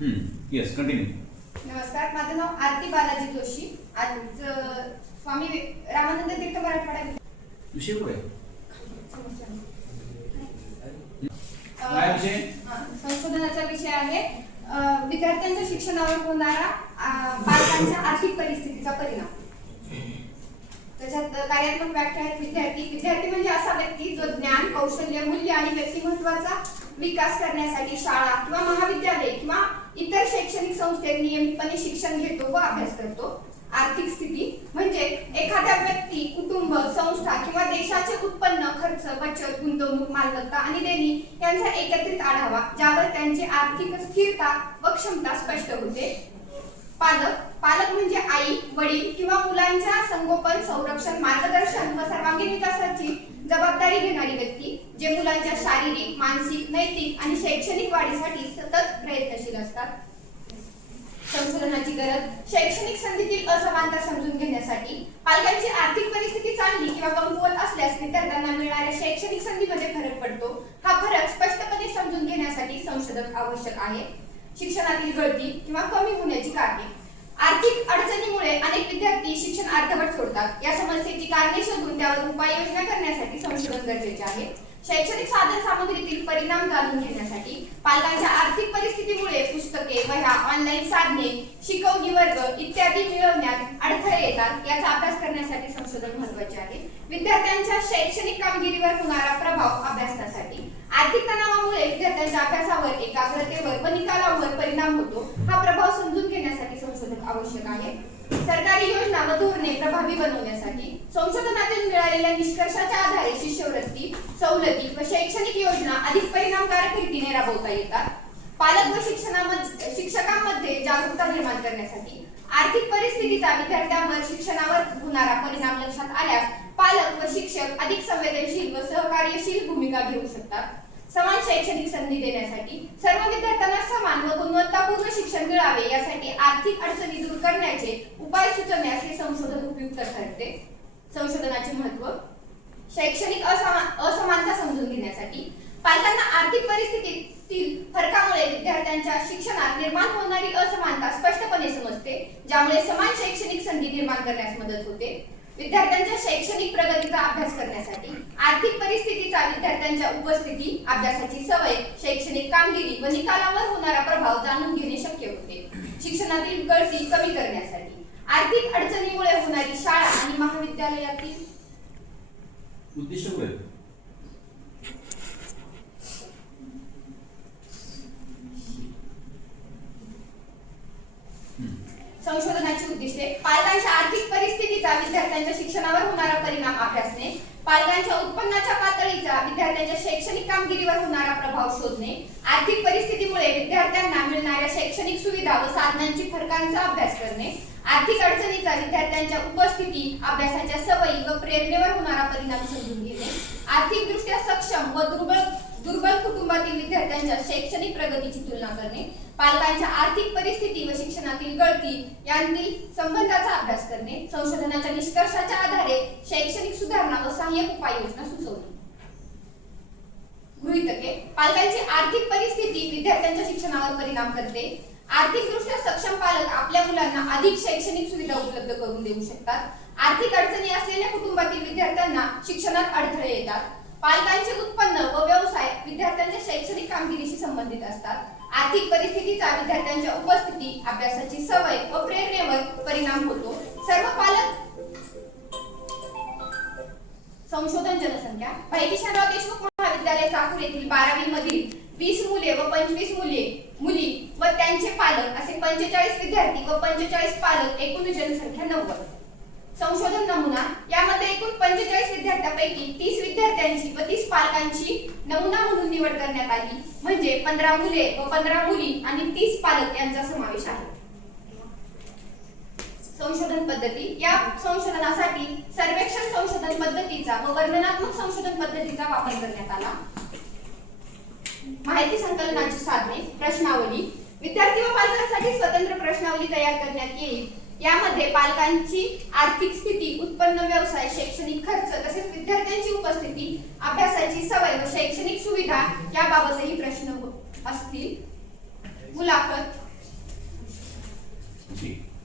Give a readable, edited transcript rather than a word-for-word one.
Yes continue. नमस्कार, माझं नाव आरती बालाजी जोशी. आज स्वामी रामानंद तीर्थ मराठवाडा विषय काय अ, विषय? संशोधनाचा विषय आहे विद्यार्थ्यांच्या शिक्षणावर होणारा पालकांच्या आर्थिक परिस्थितीचा परिणाम. त्याच्यात कार्यात्मक व्याख्या आहेत. विद्यार्थी म्हणजे असा व्यक्ती जो ज्ञान, कौशल्य, मूल्य आणि व्यक्तिमत्वाचा विकास करण्यासाठी शाळा किंवा महाविद्यालय किंवा इतर शैक्षणिक संस्थेत नियमितपणे शिक्षण घेतो व अभ्यास करतो. आर्थिक स्थिती म्हणजे एखाद्या व्यक्ती, कुटुंब, संस्था किंवा देशाचे उत्पन्न, खर्च, बचत, गुंतवणूक, मालमत्ता आणि देणी यांचा एकत्रित आढावा, ज्यावर त्यांची आर्थिक स्थिरता व क्षमता स्पष्ट होते. पालक म्हणजे आई, वडील किंवा मुलांच्या संगोपन, संरक्षण, मार्गदर्शन व सर्वांगीण विकासाची जबाबदारी घेणारी व्यक्ती, जे मुलांच्या शारीरिक, मानसिक, नैतिक आणि शैक्षणिक वाढीसाठी सतत प्रयत्नशील असतात. संशोधनाची गरज शैक्षणिक संधीतील असमानता समजून घेण्यासाठी. पालकांची आर्थिक परिस्थिती चांगली किंवा कमकुवत असल्यास विद्यार्थ्यांना मिळणाऱ्या शैक्षणिक संधीमध्ये फरक पडतो. हा फरक स्पष्टपणे समजून घेण्यासाठी संशोधन आवश्यक आहे. शिक्षणातील गळती किंवा कमी होण्याची कारणे. आर्थिक अडचणीमुळे अनेक विद्यार्थी शिक्षण अर्धवट सोडतात. या समस्येची कारणे शोधून त्यावर उपाययोजना करण्यासाठी संशोधन गरजेचे आहे. शैक्षणिक साधन सामग्रीतील परिणाम जाणून घेण्यासाठी. पालकांच्या आर्थिक परिस्थितीमुळे पुस्तके, वह्या, ऑनलाईन साधने, शिकवणी वर्ग इत्यादी मिळवण्यात अडथळे येतात. याचा अभ्यास करण्यासाठी संशोधन महत्त्वाचे आहे. विद्यार्थ्यांच्या शैक्षणिक कामगिरीवर होणारा प्रभाव अभ्यासण्यासाठी. आर्थिक तणावामुळे विद्यार्थ्यांच्या अभ्यासावर, एकाग्रतेवर व निकालावर परिणाम होतो. हा प्रभाव समजून घेण्यासाठी संशोधन आवश्यक आहे. सरकारी योजना व धोरणे प्रभावी बनवण्यासाठी. संशोधनातून मिळालेल्या निष्कर्षाच्या आधारे शिष्यवृत्ती, सवलती व शैक्षणिक योजना अधिक परिणामकारक रीतीने राबवता येतात. पालक व शिक्षकांमध्ये जागरूकता निर्माण करण्यासाठी. आर्थिक परिस्थितीचा विद्यार्थ्यांवर, शिक्षणावर होणारा परिणाम लक्षात आल्यास पालक व शिक्षक अधिक संवेदनशील व सहकार्यशील भूमिका घेऊ शकतात. समान शैक्षणिक संधी देण्यासाठी. सर्व विद्यार्थ्यांना समान व गुणवत्तापूर्ण शिक्षण मिळावे यासाठी आर्थिक अडचणी दूर करण्याचे उपाय सुचवण्यास हे संशोधन उपयुक्त ठरते. संशोधनाचे महत्त्व. शैक्षणिक असमानता समजून घेण्यासाठी. पालकांना आर्थिक परिस्थितीतील फरकामुळे विद्यार्थ्यांच्या शिक्षणात निर्माण होणारी असमानता स्पष्टपणे समजते, ज्यामुळे समान शैक्षणिक संधी निर्माण करण्यास मदत होते. विद्यार्थ्यांच्या शैक्षणिक प्रगतीचा अभ्यास करण्यासाठी. आर्थिक परिस्थितीचा विद्यार्थ्यांच्या उपस्थिती, अभ्यासाची सवय, शैक्षणिक कामगिरी व निकालावर होणारा प्रभाव जाणून घेणे शक्य होते. शिक्षणातील गळती कमी करण्यासाठी. आर्थिक अडचणीमुळे होणारी शाळा आणि महाविद्यालयातील उद्दिष्ट काय? संशोधनाची उद्दिष्टे. पालकांच्या आर्थिक परिस्थितीचा विद्यार्थ्यांच्या शिक्षणावर होणारा परिणाम अभ्यासणे. पालकांच्या उत्पन्नाच्या पातळीचा विद्यार्थ्यांच्या शैक्षणिक कामगिरीवर होणारा प्रभाव शोधणे. आर्थिक परिस्थितीमुळे विद्यार्थ्यांना मिळणाऱ्या शैक्षणिक सुविधा व साधनांची फरकांचा अभ्यास करणे. आर्थिक अडचणीचा विद्यार्थ्यांच्या उपस्थिती, अभ्यासाच्या सवयी व प्रेरणेवर होणारा परिणाम समजून घेणे. आर्थिकदृष्ट्या सक्षम व दुर्बल कुटुंबातील विद्यार्थ्यांच्या शैक्षणिक प्रगतीची तुलना करणे. पालकांच्या आर्थिक परिस्थिती व शिक्षणातील गळती यांतील संबंधाचा अभ्यास करणे. संशोधनाच्या निष्कर्षाच्या आधारे शैक्षणिक सुधारणा व सहाय्यक उपाययोजना सुचवणे. गृहीतके. पालकांची आर्थिक परिस्थिती विद्यार्थ्यांच्या शिक्षणावर परिणाम करते. आर्थिकदृष्ट्या सक्षम पालक आपल्या मुलांना अधिक शैक्षणिक सुविधा उपलब्ध करून देऊ शकतात. आर्थिक अडचणी असलेल्या कुटुंबातील विद्यार्थ्यांना शिक्षणात अडथळे येतात. पालकांचे उत्पन्न व व्यवसाय विद्यार्थ्यांच्या शैक्षणिक कामगिरीशी संबंधित असतात. आर्थिक परिस्थितीचा विद्यार्थ्यांच्या उपस्थिती, अभ्यासाची सवय व प्रेरणेवर परिणाम होतो. सर्व पालक. संशोधन. जनसंख्या. भाई किशनराव देशमुख महाविद्यालय चाकूर येथील 12वी मधील 20 मुले व 25 मुली व त्यांचे पालक असे 45 विद्यार्थी व 45 पालक, एकूण जनसंख्या 90. संशोधन नमुना. यामध्ये एकूण 45 विद्यार्थ्यांपैकी 30 विद्यार्थ्यांची व 30 पालकांची नमुना म्हणून निवड करण्यात आली, म्हणजे 15 मुले व 15 मुली आणि 30 पालक यांचा समावेश आहे. संशोधन पद्धती. या संशोधनासाठी सर्वेक्षण संशोधन पद्धतीचा व वर्णनात्मक संशोधन पद्धतीचा वापर करण्यात आला. माहिती संकलनाची साधने. प्रश्नावली. विद्यार्थी व पालकांसाठी स्वतंत्र प्रश्नावली तयार करण्यात येईल. यामध्ये पालकांची आर्थिक स्थिती, उत्पन्न, व्यवसाय, शैक्षणिक खर्च तसेच विद्यार्थ्यांची उपस्थिती, अभ्यासाची सवय व शैक्षणिक सुविधा याबाबतही प्रश्न असतील. मुलाखत. ठीक